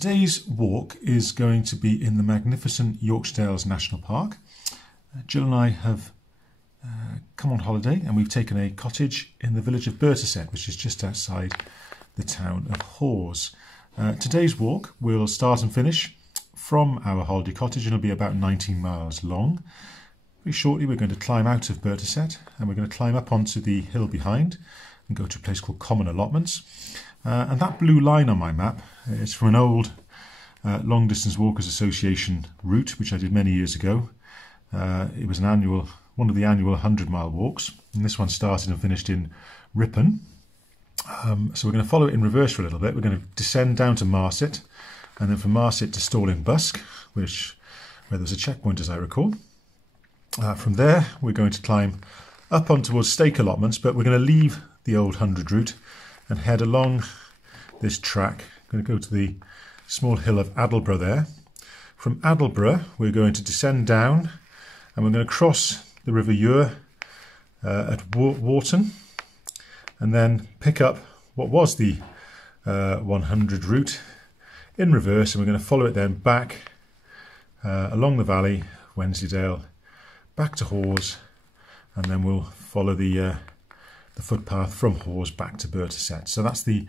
Today's walk is going to be in the magnificent Yorkshire Dales National Park. Jill and I have come on holiday and we've taken a cottage in the village of Burtersett, which is just outside the town of Hawes. Today's walk will start and finish from our holiday cottage and it'll be about 19 miles long. Very shortly we're going to climb out of Burtersett and we're going to climb up onto the hill behind and go to a place called Common Allotments. And that blue line on my map is from an old Long Distance Walkers Association route, which I did many years ago. It was one of the annual 100-mile walks, and this one started and finished in Ripon. So we're going to follow it in reverse for a little bit. We're going to descend down to Marset, and then from Marset to Stalling Busk, where there's a checkpoint, as I recall. From there, we're going to climb up on towards Stake Allotments, but we're going to leave the old 100 route and head along this track. I'm going to go to the small hill of Adelborough there. From Adelborough, we're going to descend down and we're going to cross the River Ure at Wharton and then pick up what was the 100 route in reverse, and we're going to follow it then back along the valley, Wensleydale, back to Hawes, and then we'll follow the footpath from Hawes back to Burtersett. So that's the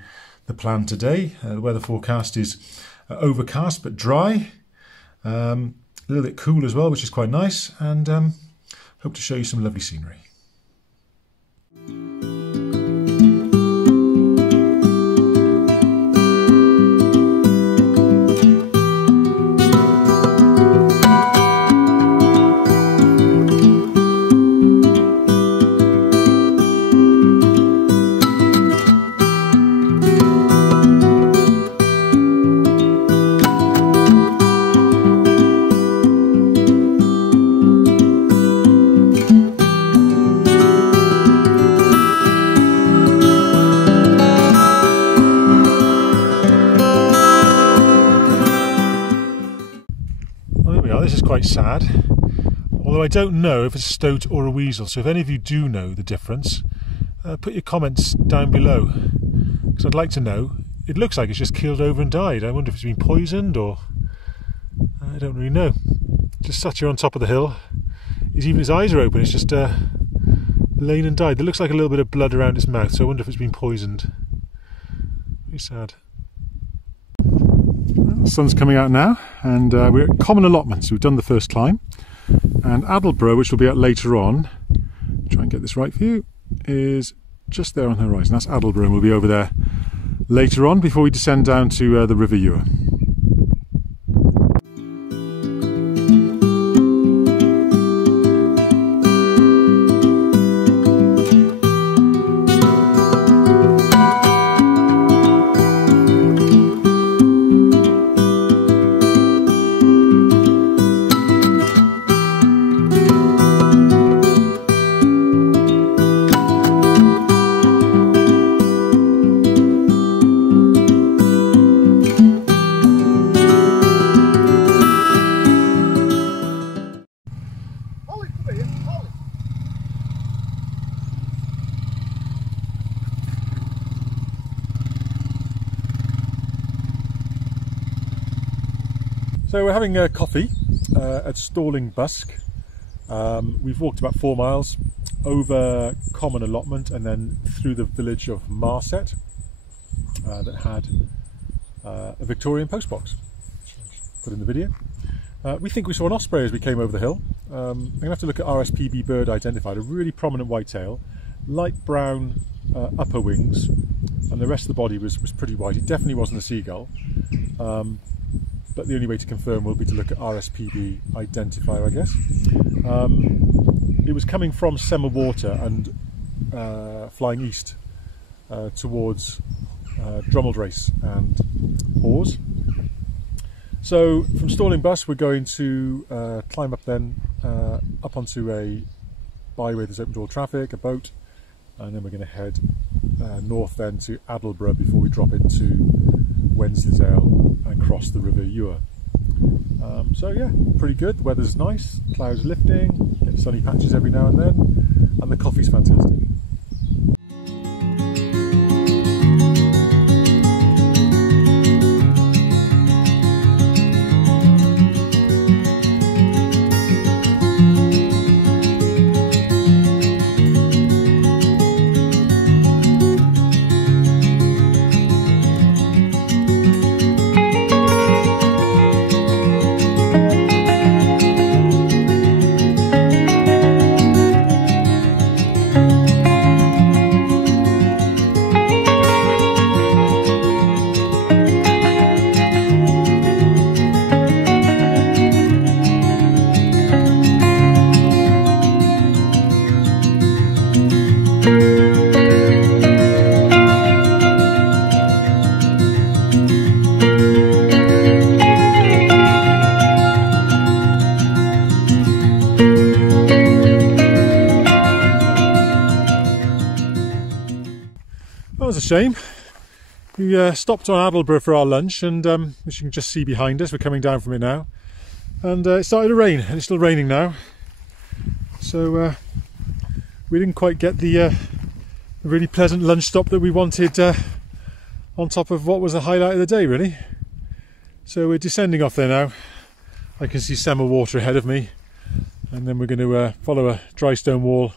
plan today. The weather forecast is overcast but dry, a little bit cool as well, which is quite nice, and hope to show you some lovely scenery. This is quite sad, although I don't know if it's a stoat or a weasel, so if any of you do know the difference, put your comments down below, because I'd like to know. It looks like it's just keeled over and died. I wonder if it's been poisoned or... I don't really know. Just sat here on top of the hill. Even his eyes are open, it's just lain and died. There looks like a little bit of blood around its mouth, so I wonder if it's been poisoned. Very sad. The sun's coming out now, and we're at Common Allotments. We've done the first climb, and Adelborough, which will be out later on, try and get this right for you, is just there on the horizon. That's Adelborough, and we'll be over there later on before we descend down to the River Ure. So we're having a coffee at Stalling Busk. We've walked about 4 miles over Common Allotment and then through the village of Marset that had a Victorian postbox. Put in the video. We think we saw an osprey as we came over the hill. I'm going to have to look at RSPB bird identified, a really prominent whitetail, light brown upper wings, and the rest of the body was pretty white. It definitely wasn't a seagull. But the only way to confirm will be to look at RSPB identifier, I guess. It was coming from Summer Water and flying east towards Drummond Race and Hawes. So from Stalling Busk we're going to climb up then up onto a byway that's open to all traffic, a boat, and then we're going to head north then to Adelborough before we drop into Wensleydale and cross the River Ure. So yeah, pretty good. The weather's nice, clouds lifting, get sunny patches every now and then, and the coffee's fantastic. shame. We stopped on Adalborough for our lunch, and as you can just see behind us, we're coming down from it now, and it started to rain, and it's still raining now. So we didn't quite get the really pleasant lunch stop that we wanted on top of what was the highlight of the day, really. So we're descending off there now. I can see some water ahead of me, and then we're going to follow a dry stone wall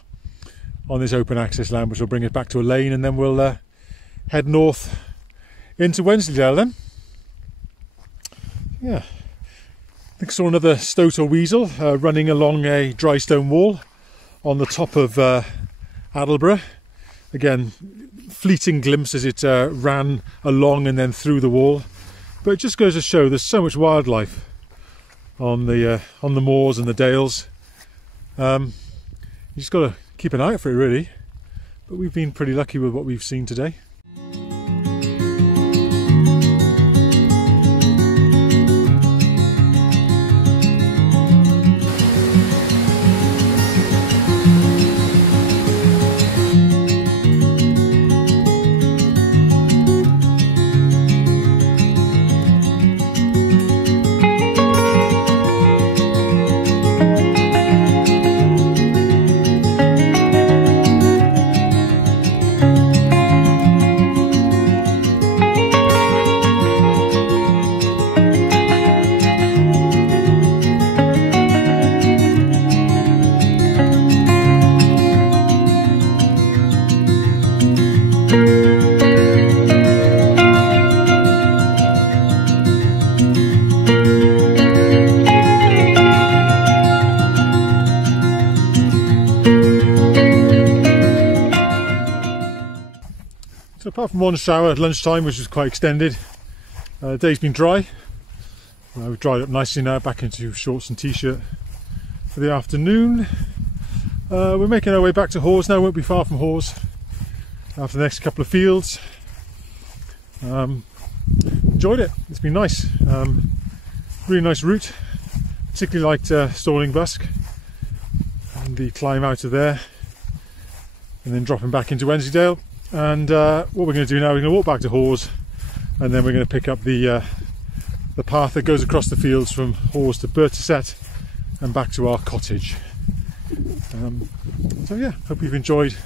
on this open access land, which will bring us back to a lane, and then we'll head north into Wensleydale then. Yeah, I think I saw another stoat or weasel running along a dry stone wall on the top of Adalborough. Again, fleeting glimpse as it ran along and then through the wall. But it just goes to show there's so much wildlife on the moors and the dales. You just got to keep an eye out for it, really. But we've been pretty lucky with what we've seen today. So apart from one shower at lunchtime, which was quite extended, the day's been dry. We've dried up nicely now, back into shorts and t-shirt for the afternoon. We're making our way back to Hawes now, won't be far from Hawes after the next couple of fields. Enjoyed it, it's been nice. Really nice route, particularly liked Stalling Busk and the climb out of there and then dropping back into Wensleydale. And what we're going to do now, we're going to walk back to Hawes, and then we're going to pick up the path that goes across the fields from Hawes to Burtersett and back to our cottage. So yeah, hope you've enjoyed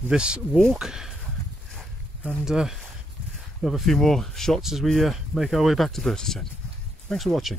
this walk, and we'll have a few more shots as we make our way back to Burtersett. Thanks for watching.